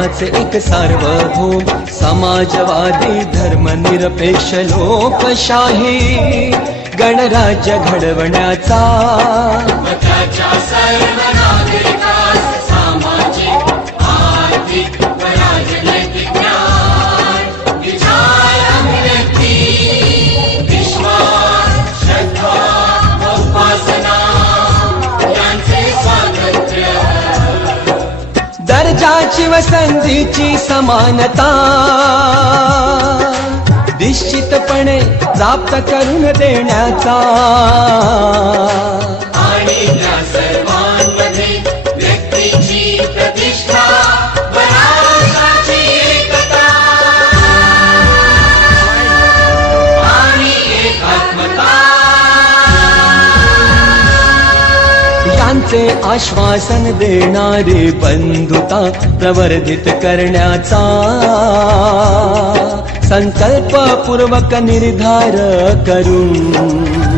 हाच एक सार्वभौम समाजवादी धर्मनिरपेक्ष लोकशाही गणराज्य घडवण्याचा त्याच्या सर्व नागरिकास सामाजिक आर्थिक व राजनैतिक न्याय विचार अभिव्यक्ती विश्वास श्रद्धा व उपासना यांचे स्वातंत्र्य दर्जाची व संधीची समानता निश्चितपणे प्राप्त करून देण्याचा आणि त्या सर्वांमध्ये व्यक्तीची प्रतिष्ठा व राष्ट्राची एकता आणि एकात्मता यांचे आश्वासन देणारी बंधुता प्रवर्धित करण्याचा संकल्पपूर्वक निर्धार करून